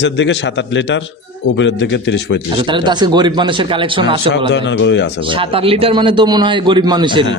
নিচের দিকে 7-8 লিটার, উপরের দিকে 30-35 লিটার। তাহলে তো আজকে গরিব মানুষের কালেকশন আছে, সব ধরনের গরুই আছে ভাই। 7-8 লিটার মানে তো মনে হয় গরিব মানুষেরই।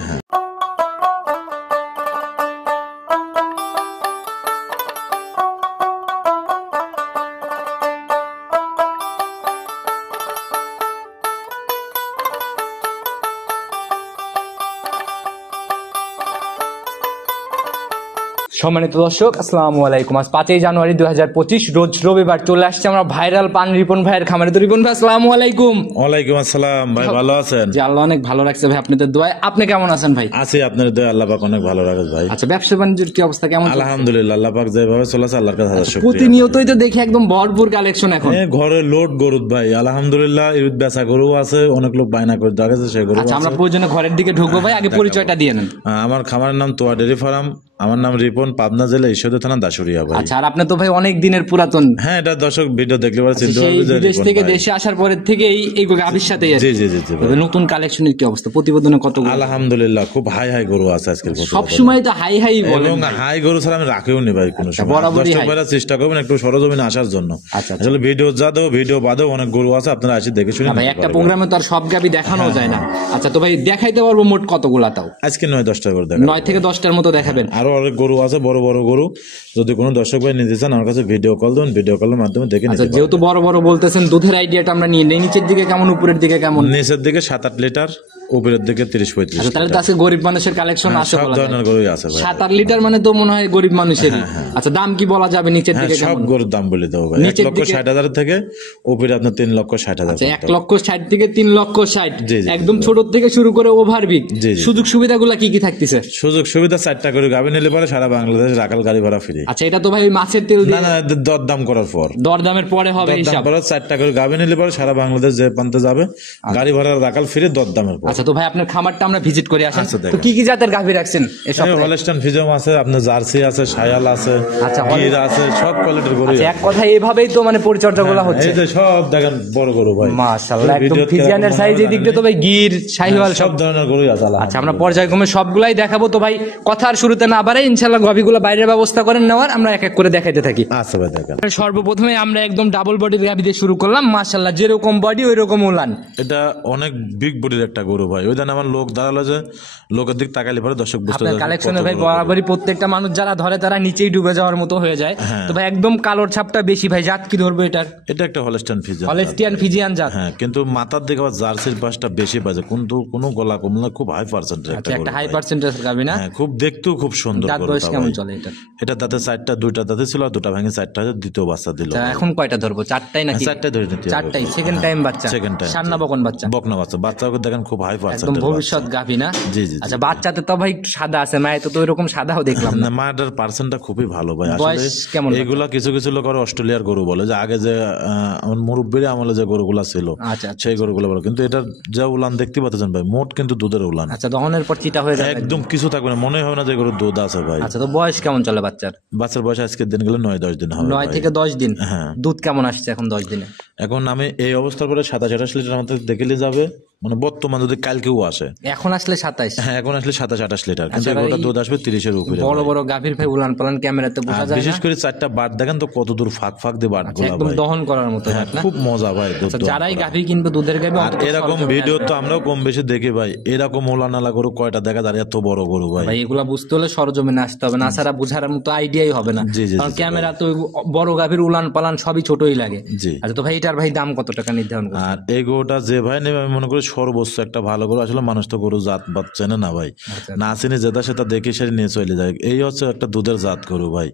সম্মানিত দর্শক, আসসালামু আলাইকুম। আজ 5 জানুয়ারি 2025 রোজ রবিবার চলে আসছে আমরা ভাইরাল পান রিপন ভাইয়ের খামারে। তো রিপন ভাই আসসালামু আলাইকুম। ওয়ালাইকুম আসসালাম ভাই, ভালো আছেন? জি আল্লাহ অনেক ভালো রাখছে ভাই, আপনাদের দোয়ায়। আপনি কেমন আছেন ভাই? আছি, আপনাদের দোয়ায় আল্লাহ পাক অনেক ভালো রাখে ভাই। আচ্ছা, ব্যবসা বাণিজ্যের কি অবস্থা কেমন? আলহামদুলিল্লাহ, আল্লাহ পাক যেভাবে চলেছে আল্লাহর কাছে হাজার শুকরিয়া। প্রতিনিয়তই তো দেখি একদম ভরপুর কালেকশন এখন। ঘরে লোড গরু ভাই, আলহামদুলিল্লাহ। ঈদ বেচা গরু আছে, অনেক লোক বায়না করে দাঁড়াচ্ছে সেই গরু। আচ্ছা, আমরা প্রয়োজনে ঘরের দিকে ঢুকবো ভাই, আগে পরিচয়টা দিয়ে নেন। আমার খামারের নাম তোয়া ডেরি ফার্ম, আমার নাম রিপন, পাবনা জেলা ঈশ্বরদী থানা দাসুরিয়া ভাই। আচ্ছা, আর আপনি তো ভাই অনেক দিনের পুরাতন। হ্যাঁ, এটা দর্শক ভিডিও দেখলে পরে চিনতে সেই পারবে যে বিদেশ রিপন থেকে ভাই। দেশে আসার পরের থেকেই এই গাভীর সাথে জি জি জি জি ভাই। নতুন কালেকশনের কি অবস্থা? প্রতিবেদনে কত? আলহামদুলিল্লাহ, খুব হাই হাই গরু আছে আজকের। সব সময় তো হাই হাই বলেন এবং হাই গরু ছাড়া আমি রাখিও নি ভাই কোনো সময়। বরাবরই দর্শক ভাইরা চেষ্টা করবেন একটু সরজমিনে আসার জন্য। আচ্ছা, আসলে ভিডিও যাদেও ভিডিও বাদেও অনেক গরু আছে, আপনারা এসে দেখে শুনে ভাই। একটা প্রোগ্রামে তো আর সব গাভী দেখানো যায় না। আচ্ছা, তো ভাই দেখাইতে পারবো মোট কতগুলা? তাও আজকে 9-10টা করে দেখাবো। 9 থেকে 10টার মতো দেখাবেন। আরো অনেক গরু আছে, বড় বড় গরু। যদি কোনো দর্শক ভাই নিতে চান আমার কাছে ভিডিও কল দেন, ভিডিও কলের মাধ্যমে দেখে নিতে পারবেন। যেহেতু বড় বড় বলতেছেন, দুধের আইডিয়াটা আমরা নিয়ে নেই। নিচের দিকে কেমন, উপরের দিকে কেমন? নিচের দিকে 7-8 লিটার, উপরের দিকে 30-35 লিটার। তাহলে তো আজকে গরিব মানুষের কালেকশন আছে, সব ধরনের গরুই আছে ভাই। 7-8 লিটার মানে তো মনে হয় গরিব মানুষেরই। আচ্ছা, দাম কি বলা যাবে? নিচের দিকে সব গরুর দাম বলে দেবো ভাই। 1,60,000 থেকে উপরে আপনার 3,60,000। 1,60,000 থেকে 3,60,000, জি, জি, একদম ছোট থেকে শুরু করে ওভার বিগ। জি, জি। সুযোগ সুবিধাগুলো কি কি থাকতেছে? সুযোগ সুবিধা 4টা করে গাভী নিলে পরে সারা বাংলাদেশ রাখাল গাড়ি ভাড়া ফ্রি। আচ্ছা, এটা তো ভাই ওই মাছের তেল না দিয়ে না, দরদাম করার পর, দরদামের পরে হবে হিসাব। 4টা করে গাভী নিলে পরে সারা বাংলাদেশ যে প্রান্তে যাবে গাড়ি ভাড়া রাখাল ফ্রি, দরদামের পর। আচ্ছা, তো ভাই আপনার খামারটা আমরা ভিজিট করে আসেন। আচ্ছা, তো কি কি জাতের গাভী রাখছেন? এসব হলস্টাইন ফ্রিজিয়াম আছে, আপনার জার্সি আছে, শায়াল আছে, আচ্ছা, গির আছে, সব কোয়ালিটির গরু। এক কথা এইভাবেই তো মানে পরিচর্যা গুলো হচ্ছে। এই যে সব দেখেন বড় গরু ভাই, মাশাআল্লাহ, একদম ফিজিয়ানের সাইজ। এই দিকটা তো ভাই গির, শাহিওয়াল সব ধরনের গরুই আছে। আচ্ছা, আমরা পর্যায়ক্রমে সবগুলাই দেখাবো। তো ভাই কথার শুরুতে না বাড়াই, ইনশাআল্লাহ গাভীগুলো বাইরের ব্যবস্থা করেন নেওয়ার, আমরা এক এক করে দেখাইতে থাকি। আচ্ছা ভাই, দেখেন। সর্বপ্রথমে আমরা একদম ডাবল বডির গাভী দিয়ে শুরু করলাম। মাশাআল্লাহ, যেরকম বডি ওই রকম উলান। এটা অনেক বিগ বডির একটা গরু ভাই। ওই আমার লোক দাঁড়ালো যে লোকের দিক তাকালে পরে দর্শক বুঝতে পারবে কালেকশনে ভাই বরাবরই প্রত্যেকটা মানুষ যারা ধরে তারা নিচেই ডুবে যাওয়ার মতো হয়ে যায়। তো ভাই একদম কালোর ছাপটা বেশি ভাই। জাত কি ধরবো এটার? এটা একটা হলস্টাইন ফ্রিজিয়ান। হলস্টিয়ান ফিজিয়ান জাত। হ্যাঁ, কিন্তু মাথার দিকে আবার জার্সির পাশটা বেশি বাজে, কিন্তু কোনো গলা কমলা, খুব হাই পার্সেন্টেজ একটা হাই পার্সেন্টেজ গাভী না? হ্যাঁ, খুব দেখতেও খুব সুন্দর। দাঁত বয়স কেমন চলে এটা? এটা দাঁতে 4টা, 2টা দাঁতে ছিল, 2টা ভেঙে 4টা দ্বিতীয় বাচ্চা দিল। এখন কয়টা ধরবো? 4টাই নাকি? 4টাই ধরে নিতে হবে। 4টাই সেকেন্ড টাইম বাচ্চা? Second time. সান্না বকন বাচ্চা? বকনা বাচ্চা। বাচ্চাকে দেখেন খুব হাই একদম পার্সেন্টেজ ভবিষ্যৎ গাভী না? জি জি। আচ্ছা, বাচ্চাতে তো ভাই সাদা আছে, মায়ে তো এরকম সাদাও দেখলাম না। মাটার পার্সেন্টটা খুবই ভালো ভাই। বয়স আসলে কেমন? এগুলা কিছু কিছু লোক আর অস্ট্রেলিয়ার গরু বলে, যে আগে যে আমার মুরব্বীর আমলে যে গরুগুলা ছিল সেই গরুগুলো বলে, কিন্তু এটা যা উলান দেখতে পাচ্ছেন ভাই, মোট কিন্তু দুধের উলান। আচ্ছা, দহনের পর চিটা হয়ে যাবে, একদম কিছু থাকবে না, মনে হয় না যে গরুর দুধ আছে ভাই। আচ্ছা, তো বয়স কেমন চলে বাচ্চার? বাচ্চার বয়স আজকের দিন গেলে 9-10 দিন হবে। 9 থেকে 10 দিন। হ্যাঁ। দুধ কেমন আসছে এখন 10 দিনে? এখন আমি এই অবস্থার পরে 27-28 লিটার আমাদের দেখলে যাবে, মানে বর্তমান যদি কালকেও আসে। এখন আসলে 27? হ্যাঁ, এখন আসলে 27-28 লিটার, কিন্তু এগুলোটা দুধ আসবে 30-এর উপরে। বড় বড় গাভীর ভাই উলান পালান ক্যামেরাতে বোঝা যায় না। বিশেষ করে 4টা বাট দেখেন তো কত দূর ফাঁক ফাঁক দিয়ে বাট গুলা একদম ভাই, দহন করার মতো বাট না? খুব মজা ভাই দুধ। যারাই গাভী কিনবে দুধের গাভী, আর এরকম ভিডিও তো আমরাও কম বেশি দেখি ভাই। এরকম উলানালা গরু কয়টা দেখা যায়, এত বড় গরু ভাই। ভাই এগুলা বুঝতে হলে সরজমিনে আসতে হবে, না ছাড়া বুঝার মতো আইডিয়াই হবে না। জি জি। কারণ ক্যামেরা তো বড় গাভীর উলান পালান সবই ছোটই লাগে। জি। আচ্ছা, তো ভাই এটার ভাই দাম কত টাকা নির্ধারণ করছেন? আর এই গরুটা যে ভাই নেবে, আমি মনে করি সর্বোচ্চ একটা ভালো গরু। আসলে মানুষ তো গরু জাত বাত চেনে না ভাই, না চিনে যেটা সেটা দেখে সে নিয়ে চলে যায়। এই হচ্ছে একটা দুধের জাত গরু ভাই।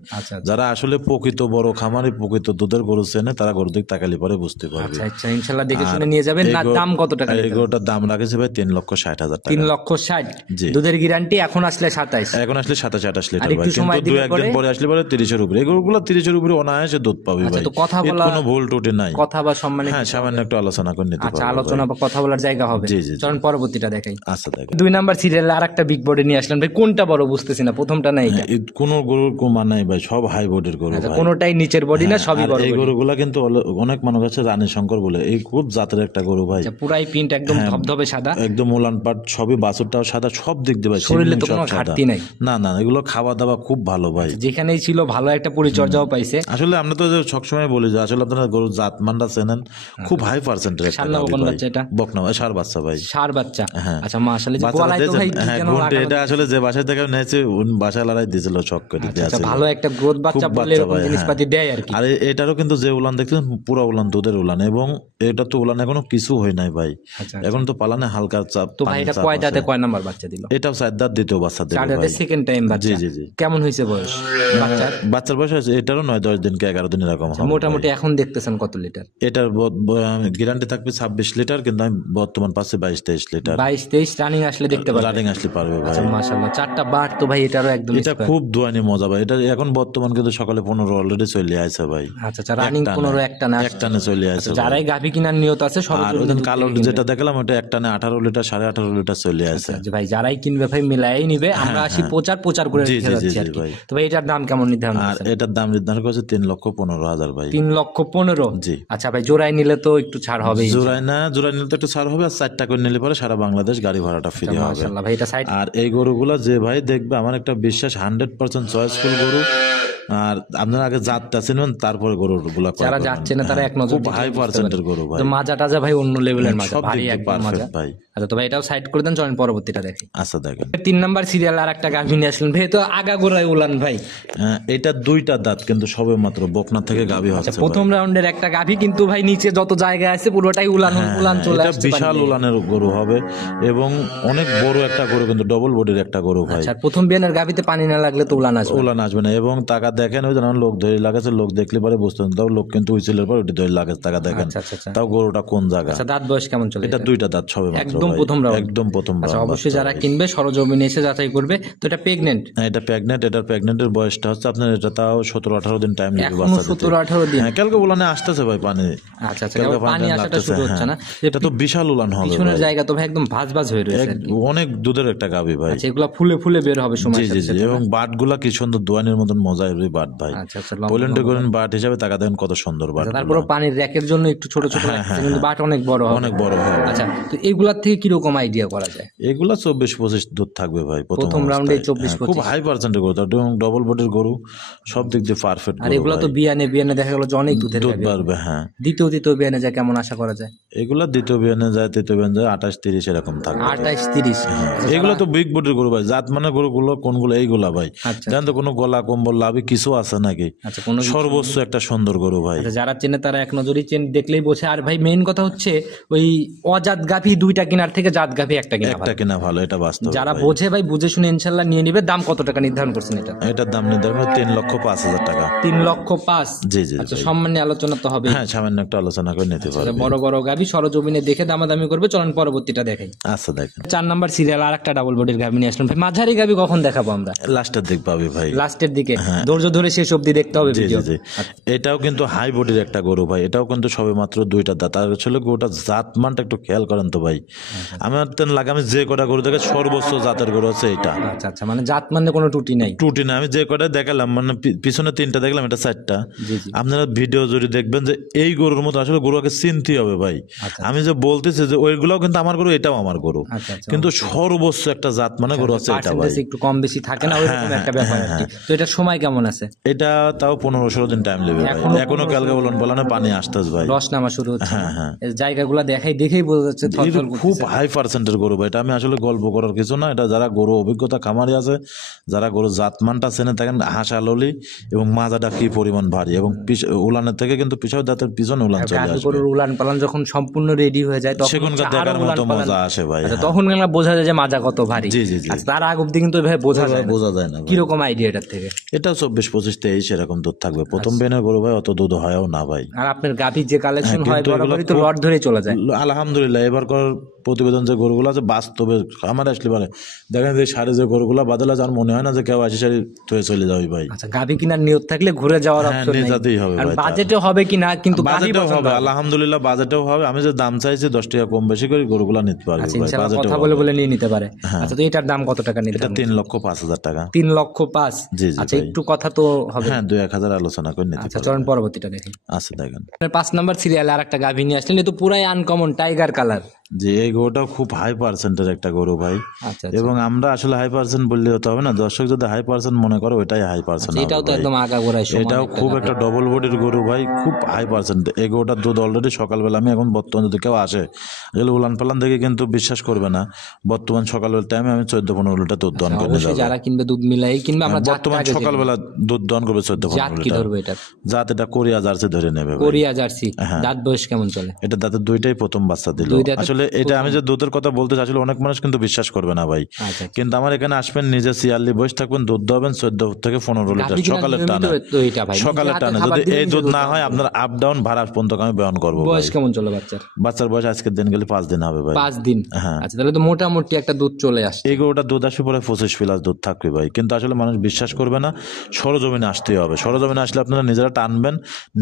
যারা আসলে প্রকৃত বড় খামারি, প্রকৃত দুধের গরু চেনে, তারা গরুর দিক তাকালে পরে বুঝতে পারবে। আচ্ছা, ইনশাআল্লাহ দেখে শুনে নিয়ে যাবেন। না, দাম কত টাকা? এই গরুটার দাম রাখেছে ভাই 3,60,000 টাকা। 3,60,000? জি। দুধের গ্যারান্টি এখন আসলে 27? এখন আসলে 27-28 লিটার আর ভাই, একটু সময় কিন্তু 2-1 দিন পরে আসলে পরে 30-এর উপরে। এই গরুগুলো 30-এর উপরে অনায়াসে দুধ পাবে ভাই। তো কথা বলা, কোনো ভুল টুটি নাই। কথা বা সম্মানে হ্যাঁ, সামান্য একটু আলোচনা করে নিতে পারবো। আচ্ছা, আলোচনা বা কথা বলার জায়গা হবে। জি, জি, জি। চলুন পরবর্তীটা দেখাই। আচ্ছা দেখেন, 2 নাম্বার সিরিয়ালে আর একটা বিগ বডি নিয়ে আসলেন ভাই, কোনটা বড় বুঝতেছি না, প্রথমটা না এটা? কোন গরুর কমা নাই ভাই, সব হাই বডির গরু আচ্ছা, ভাই। কোনোটাই নিচের বডি না, সবই আর বড় এই বডি। গরুগুলা কিন্তু অনেক মানুষ আছে রানী শঙ্কর বলে, এই খুব জাতের একটা গরু ভাই। আচ্ছা, পুরাই প্রিন্ট একদম ধবধবে সাদা, একদম উলান পাট সবই, বাছুরটাও সাদা, সব দিক দিয়ে ভাই, শরীরে তো সব কোনো সাদা। ঘাটতি নাই। না না, এগুলো খাওয়া দাওয়া খুব ভালো ভাই। যেখানেই ছিল ভালো একটা পরিচর্যাও পাইছে। আসলে আমরা তো সবসময় বলি যে আসলে আপনারা গরুর জাত মানটা চেনেন, খুব হাই পার্সেন্টের একটা সার না গাভী বকন ভাই। বাচ্চা এটা? বকনা ভাই, সার বাচ্চা ভাই। ষাঁড় বাচ্চা। হ্যাঁ। আচ্ছা মাশাআল্লাহ, যে বাচ্চারা গলায় তো ভাই দিয়েছেন, কি হ্যাঁ যেন ঘন্টে, লাগানো। এটা আসলে যে বাসায় থেকে নেছে বাসায় লড়াই দিয়েছিল, শখ করে আচ্ছা, দিয়েছিল। ভালো একটা গ্রোথ বাচ্চা খুব বললে বাচ্চা এরকম ভাই, জিনিসপাতি দেয় আর কি। আর এটারও কিন্তু যে উলান দেখছেন পুরো উলান, দুধের উলান, এবং এটা তো উলান এখনো কিছু হয় নাই ভাই। আচ্ছা, এখন তো পালানে হালকা চাপ, তো ভাই পানির এটা চাপ কয় দাঁতে আছে। কয় নাম্বার বাচ্চা দিল? এটাও 4 দাঁত, দ্বিতীয় বাচ্চা দেবে 4 দাঁতে ভাই। সেকেন্ড টাইম বাচ্চা। জি জি জি। কেমন হয়েছে বয়স বাচ্চার? বাচ্চার বয়স আছে এটারও 9-10 দিন কি 11 দিন এরকম হবে মোটামুটি ভাই। এখন দেখতেছেন কত লিটার? এটার গ্যারান্টি থাকবে 26 লিটার, কিন্তু আমি বর্তমান পাচ্ছি 22-23 লিটার। 22-23 রানিং আসলে দেখতে পারবেন। রানিং আসলে পারবে ভাই। আচ্ছা মাশাআল্লাহ, 4টা বাট তো ভাই এটারও একদম এটা square। খুব দোয়ানি মজা ভাই। এটা এখন বর্তমান কিন্তু সকালে 15 অলরেডি চলে আসছে ভাই। আচ্ছা আচ্ছা, রানিং 15 একটা না। একটানে চলে আসছে ভাই। যারাই গাভী কিনার নিয়ত আছে আর সরজমিনে ওই দিন দুধ কালো থেকে কিনবে। যেটা দেখালাম ওটা একটানে 18 লিটার, 18.5 লিটার চলে আসছে। যে ভাই যারাই কিনবে ভাই মিলাই নিবে, আমরা আসি প্রচার করে জি, রেখে জি, যাচ্ছি জি, আর কি। ভাই। তো ভাই এটার দাম কেমন নির্ধারণ আর করছেন? এটার দাম নির্ধারণ করেছে 3,15,000 ভাই। 3,15,000। জি। আচ্ছা ভাই, জোড়ায় নিলে তো একটু ছাড় হবে। জোড়ায় নিলে তো একটু ছাড় হবে, আর 4টা করে নিলে পরে সারা বাংলাদেশ গাড়ি ভাড়াটা ফ্রি হবে। মাশাআল্লাহ ভাই, এটা সাইড। আর এই গরুগুলা যে ভাই দেখবে, আমার একটা বিশ্বাস 100% চয়েসফুল গরু। আর আপনারা আগে জাতটা চিনবেন, তারপরে গরুগুলা ক্রয় যারা করবেন। যাচ্ছে না তারা এক নজর খুব হাই পার্সেন্টের গরু ভাই। তো মাজা টাজা ভাই অন্য লেভেলের মাজা, সব ভারী দিক দিয়ে একদম মাজা perfect ভাই। আচ্ছা, তো ভাই এটাও সাইড করে দেন, চলেন পরবর্তীটা দেখি। আচ্ছা দেখেন, 3 নাম্বার সিরিয়াল আর একটা গাভী নিয়ে আসলেন ভাই, তো আগাগোড়ায় উলান ভাই। এটা 2টা দাঁত, কিন্তু সবে মাত্র বকনা থেকে গাভী আচ্ছা, হচ্ছে প্রথম রাউন্ডের একটা গাভী, কিন্তু ভাই নিচে যত জায়গা আছে পুরোটাই উলান উলান চলে এটা আসছে। বিশাল উলানের গরু হবে, এবং অনেক বড় একটা গরু, কিন্তু ডবল বডির একটা গরু ভাই। আচ্ছা, প্রথম বিয়ানের গাভীতে পানি না লাগলে তো উলান আসবে। উলান আসবে না, এবং টাকা দেখেন ওই যেন লোক ধরে লাগাচ্ছে, লোক দেখলে পরে বুঝতে পারেন, তাও লোক কিন্তু উইছিলের পর ওটি ধরে লাগাচ্ছে, টাকা দেখেন আচ্ছা, আচ্ছা, আচ্ছা। তাও গরুটা কোন জায়গা। আচ্ছা, দাঁত বয়স কেমন চলে? এটা 2টা দাঁত সবে মাত্র একদম ভাই। প্রথম রাউন্ড। একদম প্রথম আচ্ছা, রাউন্ড। অবশ্যই যারা কিনবে সরজমিনে এসে যাচাই করবে। তো এটা প্রেগনেন্ট? হ্যাঁ, এটা প্রেগনেন্ট। এটার প্রেগনেন্টের বয়সটা হচ্ছে আপনার, এটা তাও 17-18 দিন টাইম লাগবে এখনো বাচ্চা দিতে। 17-18 দিন। হ্যাঁ, কালকে উলানে আসতেছে ভাই পানি। আচ্ছা আচ্ছা, কালকে পানি আসাটা লাগতেছে, শুরু হচ্ছে হ্যাঁ। না? এটা তো বিশাল উলান হবে পিছনের ভাই। জায়গা তো ভাই একদম ভাঁজ ভাঁজ হয়ে রয়েছে আর কি। অনেক দুধের একটা গাভী ভাই। আচ্ছা, এগুলা ফুলে ফুলে বের হবে সময় জি জি জি, এবং বাটগুলা কি সুন্দর, দোয়ানের মতন মজার ওই বাট ভাই। আচ্ছা আচ্ছা, লম্বা পোল্যান্ডে লম্বা। করেন বাট হিসাবে টাকা দেন, কত সুন্দর বাট। তারপরে পানির র্যাকের জন্য একটু ছোট ছোট লাগছে, কিন্তু বাট অনেক বড় হবে। অনেক বড় হবে। আচ্ছা, তো এগুলার থেকে কিরকম আইডিয়া করা যায়? এগুলা 24-25 দুধ থাকবে ভাই প্রথম রাউন্ডে অবস্থায়। 24-25 খুব হাই পার্সেন্টের গরু, এবং ডবল বডির গরু, সব দিক দিয়ে পারফেক্ট আর এগুলা তো বিয়ানে বিয়ানে দেখা গেল যে অনেক দুধের দুধ গাভী। বাড়বে। হ্যাঁ, দ্বিতীয় বিয়ানে যায় কেমন আশা করা যায়? এগুলা দ্বিতীয় বিয়ানে যায়, তৃতীয় বিয়ানে যায় 28-30 এরকম থাকবে। 28-30। এগুলো তো বিগ বডির গরু ভাই। জাত মানে গরুগুলো কোনগুলো? এইগুলা ভাই। আচ্ছা জানেন তো কোনো গলা কম্বল লাভি কিছু আছে নাকি? আচ্ছা, কোনো সর্বোচ্চ একটা সুন্দর গরু ভাই। আচ্ছা, যারা চেনে তারা এক নজরই দেখলেই বোঝে। আর ভাই মেইন কথা হচ্ছে ওই অজাত গাভী 2টা কেনার থেকে জাত গাভী একটা কেনা একটা ভালো। কিনা ভালো, এটা বাস্তব যারা ভাই। বোঝে ভাই বুঝে শুনে ইনশাল্লাহ নিয়ে নিবে। দাম কত টাকা নির্ধারণ করছেন এটা? এটার দাম নির্ধারণ 3,05,000 টাকা। 3,05,000। জি জি আচ্ছা, ভাই। সম্মান্য আলোচনা তো হবে। হ্যাঁ, সামান্য একটা আলোচনা করে নিতে পারবে। বড় বড় গাভী সরজমিনে দেখে দামাদামি করবে। চলেন পরবর্তীটা দেখাই। আচ্ছা দেখেন, 4 নাম্বার সিরিয়াল আর একটা ডাবল বডির গাভী নিয়ে আসলাম ভাই। মাঝারি গাভী কখন দেখাবো আমরা? লাস্টের দিক পাবি ভাই। লাস্টের দিকে ধৈর্য ধরে শেষ অবধি দেখতে হবে জি ভিডিও। জি জি। এটাও কিন্তু হাই বডির একটা গরু ভাই। এটাও কিন্তু সবে মাত্র 2টা দাঁত। আর আসলে গরুটা জাত মানটা একটু খেয়াল করেন তো ভাই। আমার তেন লাগে, আমি যে কটা গরু দেখে সর্বোচ্চ জাতের গরু আছে এটা। আচ্ছা আচ্ছা, মানে জাত মানে কোনো ত্রুটি নাই। টুটি না, আমি যে কটা দেখালাম, মানে পিছনে 3টা দেখলাম, এটা 4টা। আপনারা ভিডিও যদি দেখবেন যে এই গরুর মতো আসলে গরুকে চিনতে হবে ভাই। আমি যে বলতেছি যে ওইগুলাও কিন্তু আমার গরু, এটাও আমার গরু, আচ্ছা আচ্ছা, কিন্তু সর্বোচ্চ একটা জাত মানে গরু আছে এটা ভাই। পার্সেন্টেজ একটু কম বেশি থাকে না, ওইরকম একটা ব্যাপার আর কি। তো এটা সময় কেমন আছে? এটা তাও 15-16 দিন টাইম নেবে ভাই। এখনো কালকে বলানো পানি আসতেছে ভাই। রস নামা শুরু হচ্ছে। হ্যাঁ। এই জায়গাগুলো দেখেই বোঝা যাচ্ছে থরথর খুব করতেছে। হাই পার্সেন্টের গরু ভাই। এটা আমি আসলে গল্প করার কিছু না। এটা যারা গরু অভিজ্ঞতা খামারি আছে, যারা গরু জাতমানটা চেনে থাকেন, হাসা ললি এবং মাজাটা কি পরিমাণ ভারী, এবং উলানের থেকে কিন্তু পিছনে দাঁতের পিছনে উলান চলে গাভী আসবে। গরুর উলান পালান যখন সম্পূর্ণ রেডি হয়ে যায় তখন সেখানকার হচ্ছে আরো দেখার উলান মতো পালান। মজা আসে ভাই। আচ্ছা, তখন গেলে বোঝা যায় যে মাজা কত ভারী। জি জি জি। আচ্ছা, তার আগ অব্দি কিন্তু ভাই বোঝা যায় না। বোঝা যায় না ভাই। কিরকম আইডিয়া এটার থেকে? এটা 24-25-23 এরকম দুধ থাকবে। প্রথম বেনের গরু ভাই, অত দুধ হয়ও না ভাই। আর আপনার গাভীর যে কালেকশন হয় কিন্তু বরাবরই তো এগুলো লট ধরে চলে যায়। আলহামদুলিল্লাহ, এবার প্রতিবেদন যে গরুগুলো আছে বাস্তবে আমার আসলে পারে দেখেন যে সারে যে গরুগুলো বাদল আছে আর মনে হয় না যে কেউ আসি সারি তুই চলে যাবে ভাই। আচ্ছা, গাভী কিনার নিয়ত থাকলে ঘুরে যাওয়ার হ্যাঁ অপশন নিয়ে নেই। যেতেই হবে আর ভাই। বাজেটও হবে কিনা, কিন্তু গাভী বাজেটও পছন্দ হবে হবে। আলহামদুলিল্লাহ, বাজেটও হবে। আমি যে দাম চাইছি 10 টাকা কম বেশি করে গরুগুলা নিতে পারবো আচ্ছা, ভাই, ইনশাআল্লাহ বাজেটও কথা বলে হবে। বলে নিয়ে নিতে পারে। আচ্ছা, তো এটার দাম কত টাকা নিতে? এটা 3,05,000 টাকা। 3,05,000। জি জি আচ্ছা, ভাই। একটু কথা তো হবে। হ্যাঁ 2-1,000 আলোচনা করে নিতে আচ্ছা, পারবো। চলুন পরবর্তীটা দেখি। আচ্ছা দেখেন 5 নাম্বার সিরিয়ালে আর একটা গাভী নিয়ে আসলেন, এ তো পুরাই আনকমন টাইগার কালার। যে এই গরুটাও খুব হাই পার্সেন্টের একটা গরু ভাই। আচ্ছা, এবং আমরা আসলে হাই পার্সেন্ট বললে হতে হবে না, দর্শক যদি হাই পার্সেন্ট মনে করে ওইটাই হাই পার্সেন্ট হবে এটাও তো ভাই। একদম আগাগোড়াই সমান এটাও একটা খুব গাভী। একটা ডবল বডির গরু ভাই, খুব হাই পার্সেন্ট। এই গরুটার দুধ অলরেডি সকালবেলা, আমি এখন বর্তমান যদি কেউ আসে আসলে উলান পালান দেখে কিন্তু বিশ্বাস করবে না, বর্তমান সকালবেলা টাইমে আমি 14-15 লিটার দুধ দহন করে নিয়ে অবশ্যই যাবো। যারা কিনবে দুধ মিলাই কিনবে। আমরা বর্তমান সকালবেলা দুধ দহন করবে 14-15 জাত কি লিটার। ধরবে এটা? জাত এটা কোরিয়া জার্সি ধরে নেবে ভাই। Korea jersey. দাঁত বয়স কেমন চলে? এটা দাঁতের দুইটাই প্রথম বাচ্চা দিল। দুইটাতে আসলে এটা আমি যে দুধের কথা বলতে চাই, আসলে অনেক মানুষ কিন্তু বিশ্বাস করবে না ভাই। আচ্ছা, কিন্তু আমার এখানে আসবেন, নিজে সিয়ারলি বয়স থাকবেন, দুধ দেবেন 14 থেকে 15 লিটার গাভী কিনার সকালের নিয়মিত টানে। তো এটা ভাই, সকালের নিজে হাতে টানে খাবার যদি দিলে এই নিজে দুধ দুধ না পাবেন। হয় আপনার আপ ডাউন ভাড়া পর্যন্ত আমি বহন করবো ভাই। বয়স কেমন চলে বাচ্চার? বাচ্চার বয়স আজকের দিন গেলে 5 দিন হবে ভাই। 5 দিন। হ্যাঁ। আচ্ছা, তাহলে তো মোটামুটি একটা দুধ চলে আসছে। এই গরুটা দুধ আসবে পরে 25 প্লাস দুধ থাকবে ভাই। কিন্তু আসলে মানুষ বিশ্বাস করবে না, সরজমিনে আসতেই হবে। সরজমিনে আসলে আপনারা নিজেরা টানবেন,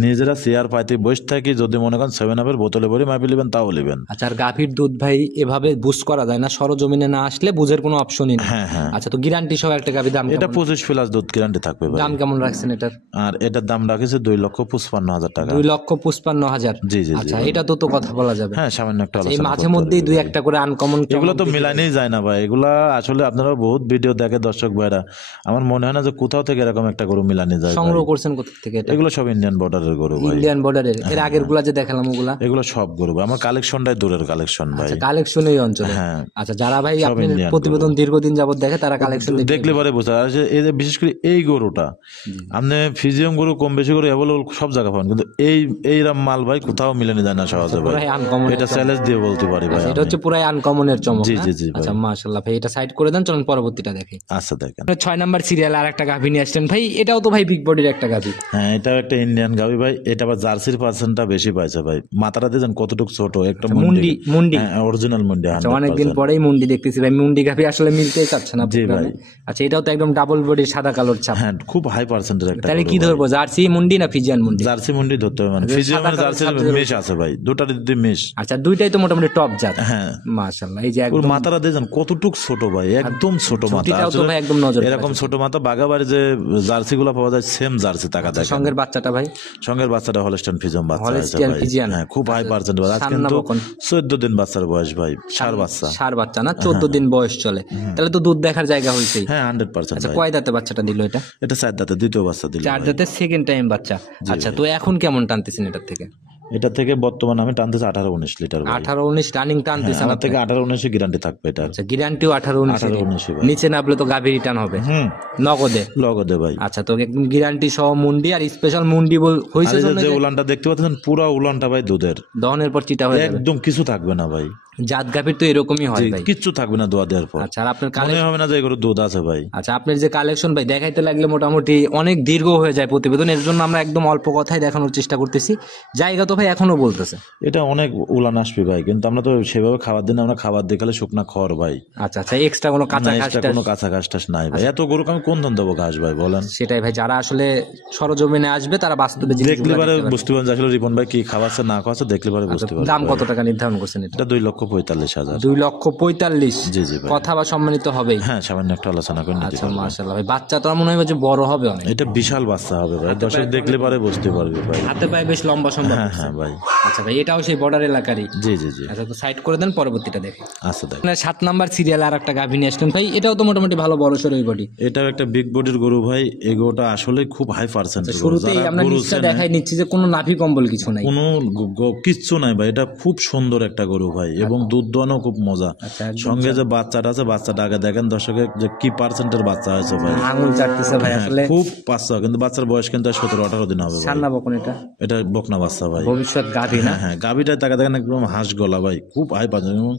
নিজেরা চেয়ার পাইতে বসে থাকি, যদি মনে করেন 7-আপের বোতলে ভরে মাপি নেবেন তাও নেবেন। আচ্ছা, আর গাভীর দুধ ভাই এভাবে বুঝ করা যায় না, সরজমিনে না আসলে বুঝের কোনো অপশনই নেই। হ্যাঁ হ্যাঁ, আচ্ছা, তো গ্যারান্টি সহ একটা গাভী দাম এটা কেমন? 25 প্লাস দুধ গ্যারান্টি থাকবে ভাই। দাম কেমন রাখছেন এটার? আর এটার দাম রাখেছে 2,55,000 টাকা। 2,55,000। জি জি জি আচ্ছা, ভাই। এটা তো কথা বলা যাবে। হ্যাঁ সামান্য একটা এই আলোচনা মাঝে করতে মধ্যেই পারবো দুই ভাই। একটা করে আনকমন এগুলো তো মিলানেই যায় না ভাই। এগুলা আসলে আপনারা বহুত ভিডিও দেখে দর্শক ভাইরা, আমার মনে হয় না যে কোথাও থেকে এরকম একটা গরু মিলানি যায় ভাই। সংগ্রহ করছেন কোথা থেকে এটা? এগুলো সব ইন্ডিয়ান বর্ডারের গরু ভাই। ইন্ডিয়ান বর্ডারের এর আগের গুলা যে দেখালাম ওগুলা? এগুলো সব গরু ভাই। আমার কালেকশনটাই দূরের কালেকশন ভাই। কালেকশন এই অঞ্চলে। হ্যাঁ। আচ্ছা, যারা ভাই সব আপনার Indian প্রতিবেদন দীর্ঘদিন যাবত দেখে তারা কালেকশন দেখলে পরে বোঝা যায় যে এই যে বিশেষ করে এই গরুটা আপনি ফিজিয়াম গরু কম বেশি করে অ্যাভেলেবল সব জায়গা পাবেন, কিন্তু এইরকম মাল ভাই কোথাও মিলানি যায় না সহজে ভাই। পুরাই আনকমন। এটা চ্যালেঞ্জ দিয়ে বলতে পারি ভাই। এটা হচ্ছে পুরাই আনকমনের চমক। জি, না? জি, জি ভাই। আচ্ছা, মাশাআল্লাহ ভাই, এটা সাইড করে দেন, চলুন পরবর্তীটা দেখি। আচ্ছা দেখেন 6 নাম্বার সিরিয়াল আর একটা গাভী নিয়ে আসছেন ভাই, এটাও তো ভাই বিগ বডির একটা গাভী। হ্যাঁ, এটাও একটা ইন্ডিয়ান গাভি ভাই। এটা আবার জার্সির পার্সেন্টটা বেশি পাইছে ভাই। মাথাটা দিয়েছেন কতটুকু ছোট, একটা মুন্ডি মুন্ডি। অরিজিনাল মুন্ডি। আচ্ছা, অনেকদিন পরেই মুন্ডি দেখতেছি ভাই। মুন্ডি গাভী আসলে মিলতেই চাচ্ছে না জি প্রোগ্রামে। ভাই। আচ্ছা, এটাও তো একদম ডাবল বডির সাদা কালোর ছাপ। হ্যাঁ খুব হাই পার্সেন্টের একটা তাহলে গরু কি ভাই। ধরবো, জার্সি মুন্ডি না ফিজিয়ান মুন্ডি? জার্সি মুন্ডি ধরতে হবে, মানে ফিজিয়ামের সাদা কালো জার্সির ছাপ মিশ আছে ভাই, দুটার দিদি মিশ। আচ্ছা, দুইটাই তো মোটামুটি টপ জাত। হ্যাঁ মাশাআল্লাহ, এই যে ওর একদম মাথাটা দিয়েছেন কতটুকু ছোট ভাই, একদম ছোট মাথা। ছুটিটাও তো আসলে ভাই একদম নজর এরকম ছোট মাথা বাগাবাড়ি যে জার্সি গুলা পাওয়া যায় সেম জার্সি টাকা দেখেন। সঙ্গের বাচ্চাটা ভাই সঙ্গের বাচ্চাটা হলস্টাইন ফিজিয়াম বাচ্চা আছে হলস্টিয়ান ভাই। ফিজিয়ান। হ্যাঁ খুব হাই পার্সেন্ট আজ সার কিন্তু না বকন? 14 দিন বাচ্চার বয়স ভাই, ষাঁড় বাচ্চা। সার বাচ্চা না, 14 দিন বয়স চলে, তাহলে তো দুধ দেখার জায়গা হয়েছেই। হ্যাঁ 100% আচ্ছা, ভাই। কয় দাঁতে বাচ্চাটা দিল এটা? এটা 4 দাঁতে দ্বিতীয় বাচ্চা দিল 4 ভাই। দাঁতে সেকেন্ড টাইম বাচ্চা। আচ্ছা, তো এখন কেমন টানতেছেন এটার থেকে? এটা থেকে বর্তমানে আমি টানতেছি 18-19 লিটার ভাই। 18-19 রানিং টানতেছেন আমার আপনি? থেকে 18-19 গ্যারান্টি থাকবে এটা। আচ্ছা, গ্যারান্টিও 18-19 18-19 ভাই। নিচে নামলে তো গাভী রিটার্ন হবে হুম নগদে। লগদে ভাই। আচ্ছা, তো একদম গ্যারান্টি সহ মুন্ডি আর স্পেশাল মুন্ডি হইছে আর এই জন্য যে উলানটা দেখতে পাচ্ছেন পুরা উলানটা ভাই দুধের, দহনের পর চিটা হয়ে যাবে। একদম কিছু থাকবে না ভাই। জাত গাভীর তো এরকমই হয় ভাই। কিচ্ছু থাকবে না দোয়া দেওয়ার পর। আচ্ছা, আর আপনার মনে হবে না যে এগুলো দুধ আছে ভাই। আচ্ছা, আপনার যে কালেকশন ভাই দেখাইতে লাগলে মোটামুটি অনেক দীর্ঘ হয়ে যায় প্রতিবেদন, এর জন্য আমরা একদম অল্প কথাই দেখানোর চেষ্টা করতেছি। জায়গা তো ভাই এখনো বলতেছে। এটা অনেক উলান আসবে ভাই, কিন্তু আমরা তো সেভাবে খাবার দিন, আমরা খাবার দেখালে শুকনা খড় ভাই। আচ্ছা আচ্ছা, এক্সট্রা কোনো কাঁচা ঘাস এক্সট্রা কোনো কাঁচা ঘাস টাস নাই ভাই। এত গরুকে আমি কোন ধান দেবো ঘাস ভাই বলেন? সেটাই ভাই, যারা আসলে সরজমিনে আসবে তারা বাস্তবে দেখলে পারে বুঝতে পারেন যে আসলে রিপন ভাই কি খাওয়াচ্ছে না খাওয়াচ্ছে, দেখলে পারে বুঝতে পারবে। দাম কত টাকা নির্ধারণ করছেন এটা? এটা 2,45,000। 2,45,000। জি জি ভাই। কথা বা সম্মানিত হবেই। হ্যাঁ সামান্য একটা আলোচনা করে নিতে আচ্ছা, পারবো। মাশাআল্লাহ ভাই, বাচ্চা তো মনে হয় যে বড় হবে অনেক। এটা বিশাল বাচ্চা হবে ভাই, দর্শক দেখলে পারে বুঝতে পারবে ভাই। হাতে পায়ে বেশ লম্বা সম্ভব। হ্যাঁ হ্যাঁ ভাই। আচ্ছা ভাই, এটাও সেই বর্ডার এলাকারই। জি জি জি। আচ্ছা, তো সাইড করে দেন, পরবর্তীটা দেখে। আচ্ছা দেখ 7 নাম্বার সিরিয়াল আর একটা গাভী নিয়ে আসলেন ভাই, এটাও তো মোটামুটি ভালো বড় সড়ো বডি। এটাও একটা বিগ বডির গরু ভাই। এই গরুটা আসলে খুব হাই পার্সেন্টের গরু। শুরুতেই যারা আমরা গরু নিচটা চেনে, দেখাই নিচ্ছি যে কোনো নাভি কম্বল কিছু নাই, কোনো কিচ্ছু নাই ভাই। এটা খুব সুন্দর একটা গরু ভাই, এবং দুধ দোয়ানো খুব মজা। আচ্ছা, একদম সঙ্গে যে বাচ্চাটা আছে, বাচ্চাটা আগে দেখেন দর্শকের যে কি পার্সেন্টের বাচ্চা হয়েছে ভাই। আঙুল চাটতেছে ভাই হ্যাঁ, আসলে। খুব বাচ্চা, কিন্তু বাচ্চার বয়স কিন্তু 17-18 দিন হবে ভাই। সান্না বকন এটা এটা বকনা বাচ্চা ভাই। ভবিষ্যৎ গাভী না? হ্যাঁ হ্যাঁ, গাভীটা তাকে দেখেন একদম হাঁস গলা ভাই, খুব হাই পার্সেন্ট এবং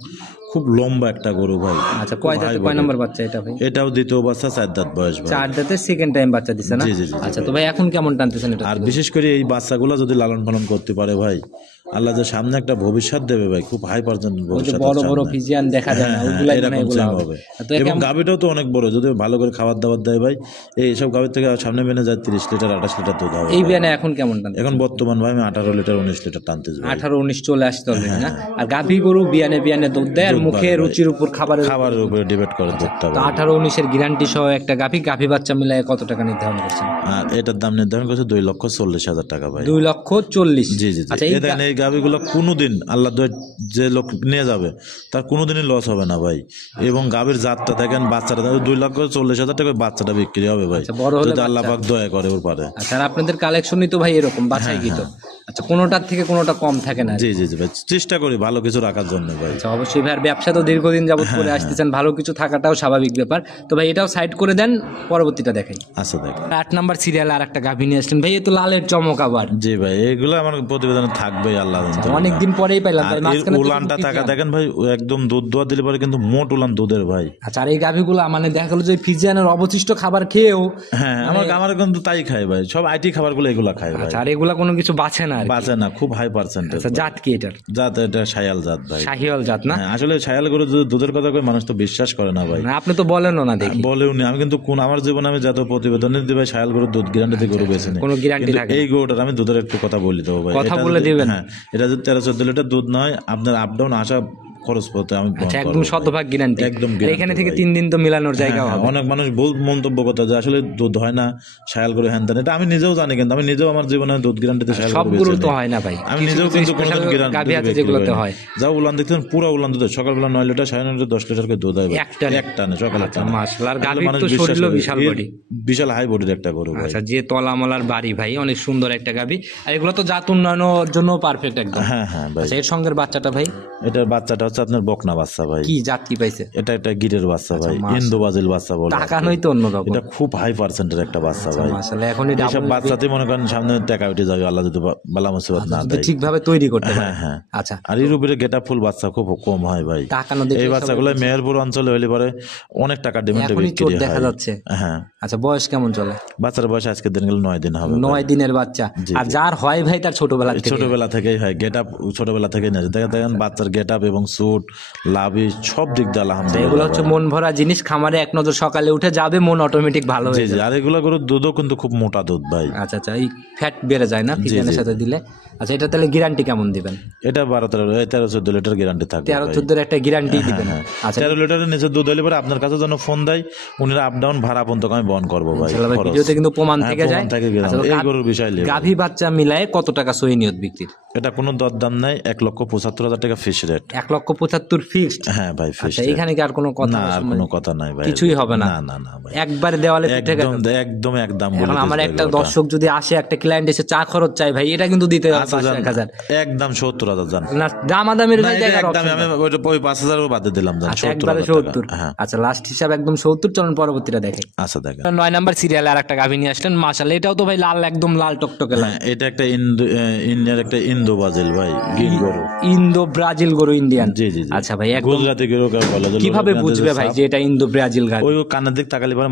খুব লম্বা একটা গরু ভাই। আচ্ছা, কয় দাঁতে কয় নাম্বার বাচ্চা এটা ভাই? এটাও দ্বিতীয় বাচ্চা, 4 দাঁত বয়স ভাই। 4 দাঁতে সেকেন্ড টাইম বাচ্চা দিছে না? জি, জি, জি, আচ্ছা, তো ভাই এখন কেমন টানতেছেন এটা? আর বিশেষ করে এই বাচ্চাগুলো যদি লালন পালন করতে পারে ভাই, আল্লাহ যে সামনে একটা ভবিষ্যৎ দেবে ভাই, খুব হাই পার্সেন্ট ওই যে ভবিষ্যৎ বড় বড় ফিজিয়ান দেখা যায় না, ওইগুলাই মানে এরকম এগুলা সেম হবে। হবে। তো একে এবং গাভীটাও তো অনেক বড়, যদি ভালো করে খাবার দাবার দেয় ভাই, এইসব গাভীর থেকে সামনে মেনে যায় 30 লিটার 28 লিটার দুধ হবে। এই বিয়ানে এখন কেমন টান? এখন বর্তমান ভাই আমি 18 লিটার 19 লিটার টানতেছি ভাই। 18-19 চলে আসতে হবে না? আর গাভী গরু বিয়ানে বিয়ানে দুধ দেয় আর মুখে রুচির উপর খাবারের উপরে ডিপেন্ড করে দুধটা তো ভাই। 18-19 গ্যারান্টি সহ একটা গাভী বাচ্চা মিলায় কত টাকা নির্ধারণ করছেন? আর এটার দাম নির্ধারণ করছে 2,40,000 টাকা ভাই। 2,40,000। জি জি জি। আচ্ছা এই দেখেন এই গাভীগুলো কোনোদিন আল্লাহ দোয়ায় যে লোক নিয়ে যাবে তার কোনোদিনই লস হবে না ভাই। এবং গাভীর জাতটা দেখেন, বাচ্চাটা 2,40,000 টাকা বাচ্চাটা বিক্রি হবে ভাই, বড় হলে যদি আল্লাহ পাক দয়া করে ওর পারে। আচ্ছা, আর আপনাদের কালেকশনই তো ভাই এরকম বাছাই কি তো? আচ্ছা, কোনোটার থেকে কোনোটা কম থাকে না? জি জি জি ভাই, চেষ্টা করি ভালো কিছু রাখার জন্য ভাই। আচ্ছা, অবশ্যই ভাই, আর ব্যবসা তো দীর্ঘদিন যাবত করে আসতেছেন, ভালো কিছু থাকাটাও স্বাভাবিক ব্যাপার। তো ভাই এটাও সাইড করে দেন, পরবর্তীটা দেখাই। আচ্ছা দেখ। 8 নাম্বার সিরিয়ালে আর একটা গাভী নিয়ে আসলেন ভাই, এ তো লালের চমক আবার। জি ভাই, এগুলো আমার প্রতিবেদনে থাকবে আল্লাহ জানে। অনেকদিন পরেই পাইলাম ভাই, আর এর মাঝখানে তো উলানটা কোনো থাকা ফিজিয়ান। দেখেন ভাই, ও একদম দুধ দোয়া দিলে পরে কিন্তু মোট উলান দুধের ভাই। আচ্ছা, আর এই গাভীগুলো মানে দেখা গেলো যে ফিজিয়ানের অবশিষ্ট খাবার খেয়েও, হ্যাঁ আমার কিন্তু তাই খাই ভাই, সব আইটি খাবারগুলো এগুলা খাই ভাই। আচ্ছা, আর এগুলা কোনো কিছু বাঁচে না আর কি। বাঁচে না, খুব হাই পার্সেন্টেজ। আচ্ছা, জাত কি এটার? জাত এটা শায়াল জাত ভাই। শাহিওয়াল জাত না? হ্যাঁ, আসলে শায়াল গরু যদি দুধের কথা কই মানুষ তো বিশ্বাস করে না ভাই। না, আপনি তো বলেনও না দেখি। বলেও নি, আমি কিন্তু কোন আমার জীবনে আমি যত প্রতিবেদনে দিই ভাই, শায়াল গরু দুধ গ্যারান্টি গরু বেছে নেই। কোনো গ্যারান্টি থাকে না। এই গরুটার আমি দুধের একটু কথা বলি দেবো ভাই। কথা এটা বলে যদি- দিবেন? হ্যাঁ, এটা যদি 13-14 লিটার দুধ নয়, আপনার আপ ডাউন আসা খরচ পড়তে আমি বহন আচ্ছা, করবো একদম ভাই। শতভাগ গ্যারান্টি। একদম এখানে guarantee থেকে ভাই। 3 দিন তো মিলানোর জায়গা হ্যাঁ, হবে। অনেক মানুষ বহু মন্তব্য করতে যে আসলে দুধ হয় না, শায়াল করে হ্যান ত্যান। এটা আমি নিজেও জানি, কিন্তু আমি নিজেও আমার জীবনে দুধ গ্যারান্টিতে শায়াল গরু সবগুলো বেচে তো নেই। হয় না ভাই, আমি কিছু নিজেও কিছু কিন্তু স্পেশাল কোনোদিন গ্যারান্টি গাভী আছে যেগুলোতে হয়। যা উলান দেখতেন পুরো উলান দুধ, সকালবেলা 9 লিটার 9.5 লিটার 10 লিটার করে দুধ হয় ভাই। এক টানে? এক টানে সকালে আচ্ছা, টানে। মাশাআল্লাহ। আর এগুলো গাভীর মানুষ তো বিশ্বাস শরীরও করে। বিশাল এর বডি। বিশাল হাই বডির একটা গরু ভাই। আচ্ছা, যে তলামলার বাড়ি ভাই, অনেক সুন্দর একটা গাভী। আর এগুলো তো জাত উন্নয়নের জন্য পারফেক্ট একদম। হ্যাঁ হ্যাঁ ভাই। আচ্ছা, এর সঙ্গের বাচ্চাটা ভাই এটার বাচ্চাটা হচ্ছে আপনার বকনা বাচ্চা ভাই। কি জাত কি পাইছে? এটা একটা গিরের বাচ্চা ভাই, মাশাআল্লাহ। ইন্দো বাজিল বাচ্চা বলে। টাকা নই তো অন্যরকম। এটা খুব হাই পার্সেন্টের একটা বাচ্চা ভাই। মাশাআল্লাহ, এখন এই এইসব বাচ্চাতে মনে করেন সামনে টাকা উঠে যাবে আল্লাহ যদি বালা মুসিবত না যদি দেয়। ঠিকভাবে তৈরি করতে পারে। হ্যাঁ হ্যাঁ। আচ্ছা, আর এর উপরে গেটা ফুল বাচ্চা খুব কম হয় ভাই। তাকানো দেখে এই বাচ্চাগুলো মেহেরপুর অঞ্চলে হইলে পরে অনেক টাকা ডিমান্ডে এখনই চোট বিক্রি দেখা হয়। যাচ্ছে। হ্যাঁ, আচ্ছা, বয়স কেমন চলে? বাচ্চার বয়স আজকের দিন গেলে 9 দিন হবে। 9 দিনের বাচ্চা। আর যার হয় ভাই তার ছোটবেলা থেকে। ছোটবেলা থেকেই হয়, গেট আপ ছোটবেলা থেকেই নেয়। দেখেন বাচ্চার গেট আপ এবং স্যুট লাভি সব দিক দিয়ে এগুলো আলহামদুলিল্লাহ হচ্ছে মন ভরা জিনিস, খামারে এক নজর সকালে উঠে যাবে, মন অটোমেটিক ভালো জি হয়ে জি। যাবে। আর এগুলো গরুর দুধও কিন্তু খুব মোটা দুধ ভাই। আচ্ছা আচ্ছা, এই ফ্যাট বেড়ে যায় না ফিজিয়ানের সাথে দিলে? আচ্ছা, এটা তাহলে গ্যারান্টি কেমন দিবেন? এটা 13-14 লিটার গ্যারান্টি থাকবে 13-14 একটা গ্যারান্টি দিবেন? আচ্ছা 13 লিটারের নিচে দুধ হলে পরে আপনার কাছে যেন ফোন দেয়, উনি আপ ডাউন ভাড়া পর্যন্ত আমি বহন করবো ভাই। ইনশাআল্লাহ ভাই, খরচ। ভিডিওতে কিন্তু প্রমাণ হ্যাঁ, থেকে যায়। প্রমাণ থেকে গেলাম। আচ্ছা, এই গরুর বিষয় নিয়ে গাভী বাচ্চা মিলায় কত টাকা সই নিয়ত বিক্রির? এটা কোনো দরদাম নাই, 1,75,000 টাকা ফিক্স রেট। 1,75,000 ফিক্সড? হ্যাঁ ভাই, ফিক্স আচ্ছা, এখানে কি আর কোনো কথা? না, আর কোনো কথা নাই ভাই। কিছুই হবে না? না না না ভাই, একবারে দেওয়ালে পিঠে একদম গেছে। একদম একদম বলে এখন আমার দিয়েছে একটা ভাই ওটা। দর্শক যদি আসে, একটা ক্লায়েন্ট এসে চা খরচ চাই ভাই, এটা কিন্তু দিতে হবে আচ্ছা, 5,000 একদম 70,000 জান। না, দামাদামির না, এটা জায়গার একদম option আমি নাই। ওইটা ওই 5,000 বাদে দিলাম জান, আচ্ছা, একবারে 70,000 70। টাকা। হ্যাঁ, আচ্ছা, লাস্ট হিসাব একদম 70। চলুন পরবর্তীটা দেখে। আচ্ছা দেখেন। 9 নাম্বার সিরিয়ালে আর একটা গাভী নিয়ে আসলেন, মাশাআল্লাহ। এটাও তো ভাই লাল, একদম লাল টকটকে লাল। হ্যাঁ, এটা একটা ইন্ডিয়ার একটা ইন্দো বাজিল ভাই, গির গরু। ইন্দো ব্রাজিল গরু, ইন্ডিয়ান? জি জি জি। আচ্ছা ভাই, একদম গুজরাটি গরু কাকে বলে? যে কিভাবে লোকের বুঝবে কাছে ভাই সাপ। যে এটা ইন্দো ব্রাজিল গাভী? ওই কানের দিক তাকালে পরে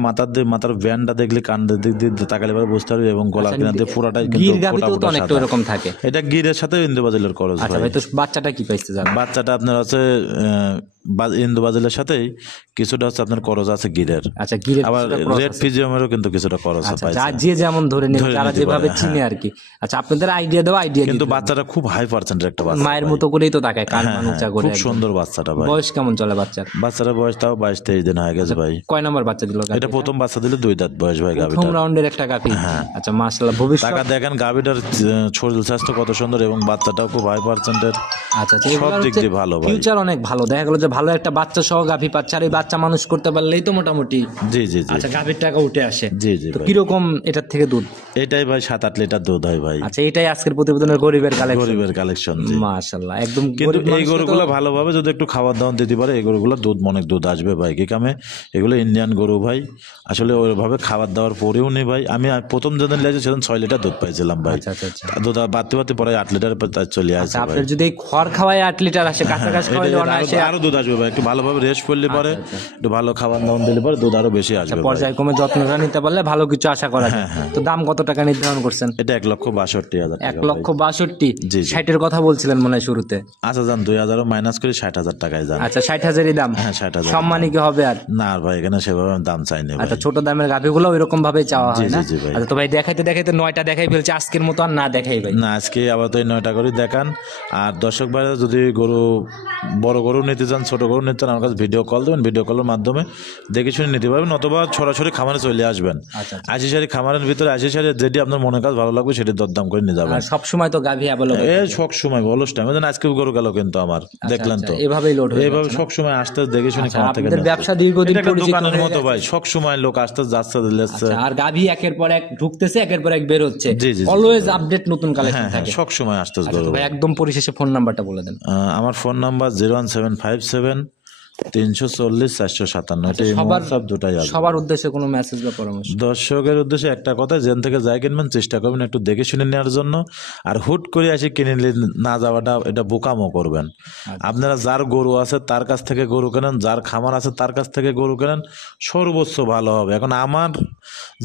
মাথার ব্যান্ডটা দেখলে কানের দিক দিয়ে তাকালে পরে বুঝতে পারবে, এবং গলার কিনার দিয়ে পুরাটাই কিন্তু গির ফোঁটা গাভীতেও তো ফোঁটা অনেকটা সাদা। এরকম থাকে। এটা গিরের সাথে ইন্দো বাজিলের খরচ আচ্ছা ভাই। ভাই, তো বাচ্চাটা কি পাইছে জানো? বাচ্চাটা আপনার আছে ইন্দো বাজিলের সাথেই কিছুটা হচ্ছে আপনার খরচ আছে গিরের। আচ্ছা, গিরের আবার কিছুটা খরচ রেড আছে। ফিজিয়ামেরও কিন্তু কিছুটা খরচ আচ্ছা, পাইছে। যা যে যেমন ধরে নিন, ধরে যারা নিতে যেভাবে পারে, চিনে আর কি। আচ্ছা, আপনাদের আইডিয়া দেওয়া আইডিয়া কিন্তু বাচ্চাটা খুব হাই পার্সেন্টের একটা বাচ্চা মায়ের ভাই। মতো করেই তো তাকায়, কান হ্যাঁ, উঁচা হ্যাঁ, করে খুব একদম। সুন্দর বাচ্চাটা ভাই। বয়স কেমন চলে বাচ্চার? বাচ্চাটা বয়স তাও 22-23 দিন হয়ে গেছে ভাই। কয় নাম্বার বাচ্চা দিল? এটা প্রথম বাচ্চা দিলে 2 দাঁত বয়স ভাই প্রথম গাভিটা। রাউন্ডের একটা গাভী। আচ্ছা, মাশাআল্লাহ, ভবিষ্যৎ। টাকা দেখেন গাভিটার শরীর স্বাস্থ্য কত সুন্দর, এবং বাচ্চাটাও খুব হাই পার্সেন্টের। আচ্ছা, সব দিক দিয়ে ভালো ভাই। ফিউচার অনেক ভালো। দেখা গেল যে ভালো একটা বাচ্চা সহ গাভী পাচ্ছে, আর এই বাচ্চা মানুষ করতে পারলেই তো মোটামুটি জি জি জি। আচ্ছা গাভীর টাকা উঠে আসে। জি জি তো ভাই। কিরকম এটার থেকে দুধ? এটাই ভাই 7-8 লিটার দুধ হয় ভাই। আচ্ছা, এটাই আজকের প্রতিবেদনের গরিবের কালেকশন। গরিবের কালেকশন। জি। মাশাআল্লাহ, একদম কিন্তু গরিব এই মানুষকে তো- গরুগুলো ভালোভাবে যদি একটু খাবার দাবার দিতে পারে, এই গরুগুলো দুধ অনেক দুধ আসবে ভাই। কি কামে এগুলো ইন্ডিয়ান গরু ভাই, আসলে ওইভাবে খাবার দাবার পরেও নেই ভাই। আমি প্রথম যেদিন লেগেছে সেদিন 6 লিটার দুধ পাইছিলাম ভাই। আচ্ছা আচ্ছা আচ্ছা। দুধ বাড়তে বাড়তে পরে 8 লিটার চলে আসে আচ্ছা, ভাই। আপনার যদি এই খড় খাওয়ায় 8 লিটার আসে, কাছাকাছি খাওয়াইলে অনায়াসে আরো দুধ আসবে ভাই, একটু ভালোভাবে রেস্ট করলে পরে একটু ভালো খাবার দাবার দিলে পরে দুধ আরো বেশি আসবে ভাই। পর্যায়ক্রমে যত্নটা নিতে পারলে ভালো কিছু আশা করা যায়। তো দাম কত টাকা নির্ধারণ করছেন? এটা 1,62,000 টাকা। 1,62,000। জি, জি। 60-এর কথা বলছিলেন মনে হয় শুরুতে। আচ্ছা যান 2,000 মাইনাস করে 60,000 টাকায় যান। আচ্ছা 60,000-ই দাম। হ্যাঁ 60,000। সম্মানী কি হবে আর? না আর ভাই এখানে সেভাবে আমি দাম চাইনি ভাই। আচ্ছা ছোট দামের গাভীগুলো ওইরকম ভাবে চাওয়া হয় না? জি ভাই। আচ্ছা তো ভাই দেখাইতে দেখাইতে 9টা দেখাই ফেলছে, আজকের মতো আর না দেখাই ভাই। না আজকে আবার তো এই 9টা করে দেখান। আর দর্শক ভাইরা যদি গরু বড় গরু নিতে চান, ছোট গরু নিতে চান, আমার কাছে ভিডিও কল দেবেন, ভিডিও কলের মাধ্যমে দেখে শুনে নিতে পারবেন, অথবা সরাসরি খামারে চলে আসবেন। আচ্ছা 80 সারি খামারের ভিতরে 80 সারি যেটি আপনার মনের কাছে ভালো লাগবে সেটি দরদাম করে নিয়ে যাবেন। সব সময় তো গাভী অ্যাভেলেবল। এই সব সময় বলস টাইম আজকে গরু গেল কিন্তু আমার দেখলেন তো এভাবেই লোড হয়ে এইভাবে সব সময় আসতে দেখে শুনে খামার থেকে আপনাদের ব্যবসা দীর্ঘদিন পরিচিত দোকানের মতো ভাই, সব সময় লোক আসতে যাচ্ছে দিচ্ছে। আর গাভী একের পর এক ঢুকতেছে, একের পর এক বের হচ্ছে, জি, জি, জি। অলওয়েজ আপডেট নতুন কালেকশন থাকে। সব সময় আসতে গরু। ভাই একদম পরিশেষে ফোন নাম্বারটা বলে দেন। আমার ফোন নাম্বার 01757 340 457। এটা সব দুটাই আছে। সবার উদ্দেশ্যে কোনো মেসেজ বা পরামর্শ? দর্শকের উদ্দেশ্যে একটা কথা, যেন থেকে যাই কিনবেন চেষ্টা করবেন একটু দেখে শুনে নেওয়ার জন্য। আর হুট করে এসে কিনে না যাওয়াটা এটা বোকামো করবেন। আপনারা যার গরু আছে তার কাছ থেকে গরু কেনেন, যার খামার আছে তার কাছ থেকে গরু কেনেন, সর্বোচ্চ ভালো হবে। এখন আমার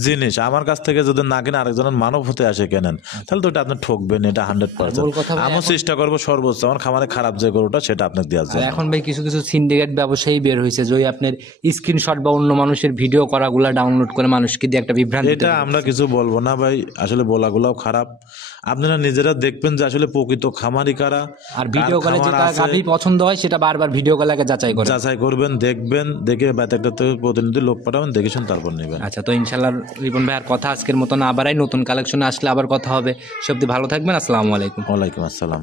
জিনিস আমার কাছ থেকে যদি না কিনে আরেকজনের মানব হতে আসে কেনেন, তাহলে তো এটা আপনি ঠকবেন, এটা 100%। আমিও চেষ্টা করবো সর্বোচ্চ আমার খামারে খারাপ যে গরুটা সেটা আপনাকে দেওয়ার জন্য। এখন ভাই কিছু কিছু সিন্ডিকেট ব্যবসায়ী বের হয়েছে, যে আপনার স্ক্রিনশট বা অন্য মানুষের ভিডিও করাগুলা ডাউনলোড করে মানুষকে দিয়ে একটা বিভ্রান্তি। এটা আমরা কিছু বলবো না ভাই, আসলে বলাগুলাও খারাপ। আপনারা নিজেরা দেখবেন যে আসলে প্রকৃত খামারি কারা। আর ভিডিও কলে যেটা গাভী পছন্দ হয় সেটা বারবার ভিডিও কলে যাচাই করবেন, দেখবেন, দেখে একটা প্রতিনিধি লোক পাঠাবেন, দেখে শুন তারপর নেবেন। আচ্ছা তো ইনশাআল্লাহ রিপন ভাই আর কথা আজকের মতো না বাড়াই, নতুন কালেকশনে আসলে আবার কথা হবে। সত্যি ভালো থাকবেন, আসসালামু আলাইকুম। ওয়ালাইকুম আসসালাম।